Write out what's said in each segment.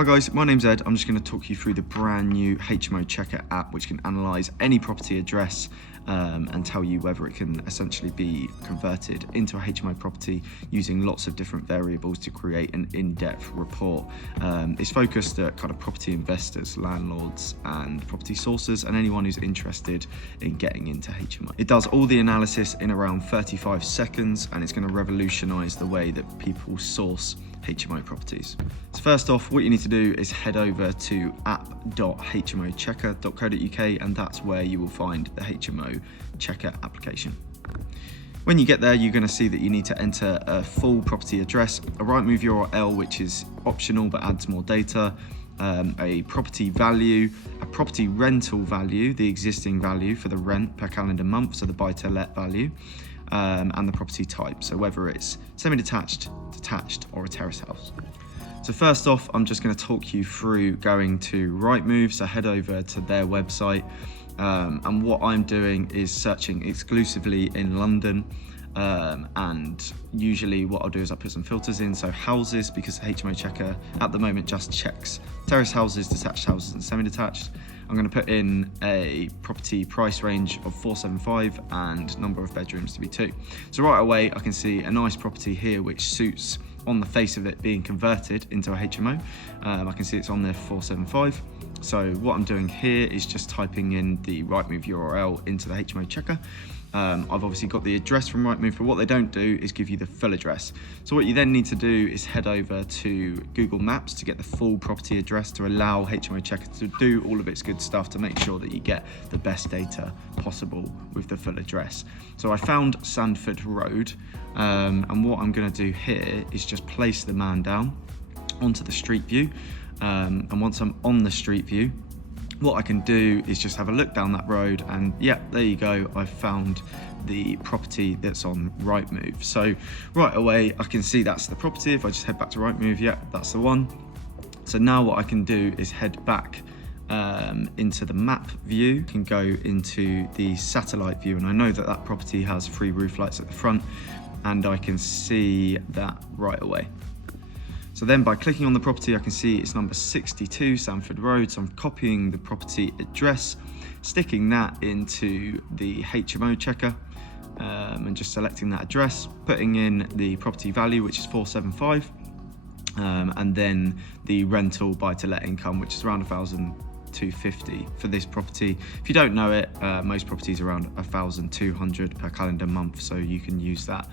Hi guys, my name's Ed. I'm just going to talk you through the brand new HMO Checker app, which can analyse any property address and tell you whether it can essentially be converted into a HMO property using lots of different variables to create an in-depth report. It's focused at kind of property investors, landlords and property sources and anyone who's interested in getting into HMO. It does all the analysis in around 35 seconds and it's going to revolutionise the way that people source HMO properties. So first off, what you need to do is head over to app.hmochecker.co.uk and that's where you will find the HMO Checker application. When you get there, you're going to see that you need to enter a full property address, a Rightmove URL, which is optional but adds more data, a property value, a property rental value, the existing value for the rent per calendar month, so the buy-to-let value, and the property type, so whether it's semi-detached, detached or a terrace house. So first off, I'm just going to talk you through going to Rightmove, so head over to their website, and what I'm doing is searching exclusively in London, and usually what I'll do is I'll put some filters in, so houses, because the HMO Checker at the moment just checks terrace houses, detached houses and semi-detached. I'm going to put in a property price range of 475 and number of bedrooms to be 2. So right away I can see a nice property here which suits on the face of it being converted into a HMO. I can see it's on there 475. So what I'm doing here is just typing in the Rightmove URL into the HMO Checker. I've obviously got the address from Rightmove, but what they don't do is give you the full address. So what you then need to do is head over to Google Maps to get the full property address to allow HMO Checker to do all of its good stuff to make sure that you get the best data possible with the full address. So I found Sandford Road, and what I'm going to do here is just place the man down onto the street view, and once I'm on the street view, what I can do is just have a look down that road and yeah, there you go, I've found the property that's on Rightmove. So right away I can see that's the property. If I just head back to Rightmove, yeah, that's the one. So now what I can do is head back into the map view, can go into the satellite view, and I know that that property has 3 roof lights at the front and I can see that right away. So then by clicking on the property, I can see it's number 62 Sandford Road. So I'm copying the property address, sticking that into the HMO Checker, and just selecting that address, putting in the property value, which is 475, and then the rental buy-to-let income, which is around 1,250 for this property. If you don't know it, most properties are around 1,200 per calendar month, so you can use that,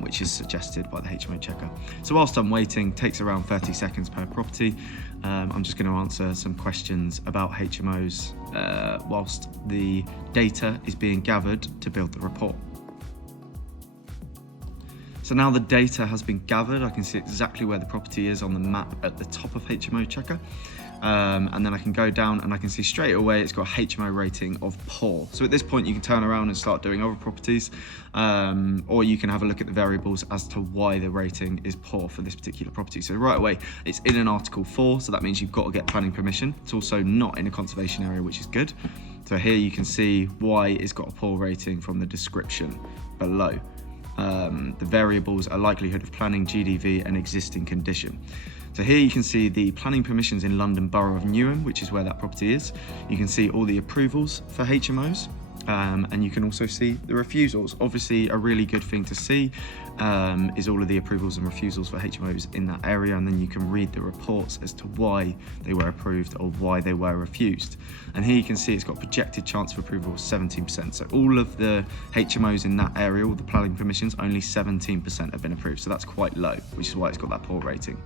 which is suggested by the HMO Checker. So whilst I'm waiting, takes around 30 seconds per property. I'm just going to answer some questions about HMOs whilst the data is being gathered to build the report. So now the data has been gathered, I can see exactly where the property is on the map at the top of HMO Checker. And then I can go down and I can see straight away it's got a HMO rating of poor. So at this point you can turn around and start doing other properties, or you can have a look at the variables as to why the rating is poor for this particular property. So right away it's in an Article 4, so that means you've got to get planning permission. It's also not in a conservation area, which is good. So here you can see why it's got a poor rating from the description below. The variables are likelihood of planning, GDV and existing condition. So here you can see the planning permissions in London Borough of Newham, which is where that property is. You can see all the approvals for HMOs, and you can also see the refusals. Obviously a really good thing to see is all of the approvals and refusals for HMOs in that area, and then you can read the reports as to why they were approved or why they were refused. And here you can see it's got projected chance of approval of 17%. So all of the HMOs in that area, all the planning permissions, only 17% have been approved. So that's quite low, which is why it's got that poor rating.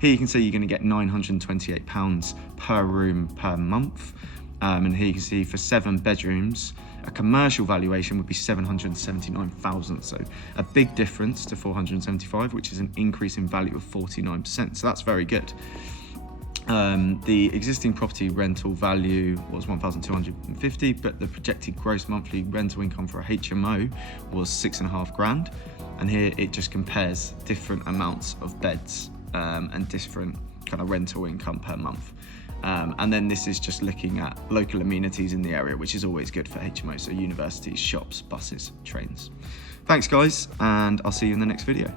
Here you can see you're going to get £928 per room per month. And here you can see for 7 bedrooms, a commercial valuation would be 779,000. So a big difference to 475, which is an increase in value of 49%. So that's very good. The existing property rental value was 1,250, but the projected gross monthly rental income for a HMO was 6.5 grand. And here it just compares different amounts of beds and different kind of rental income per month. And then this is just looking at local amenities in the area, which is always good for HMO, so universities, shops, buses, trains. Thanks guys, and I'll see you in the next video.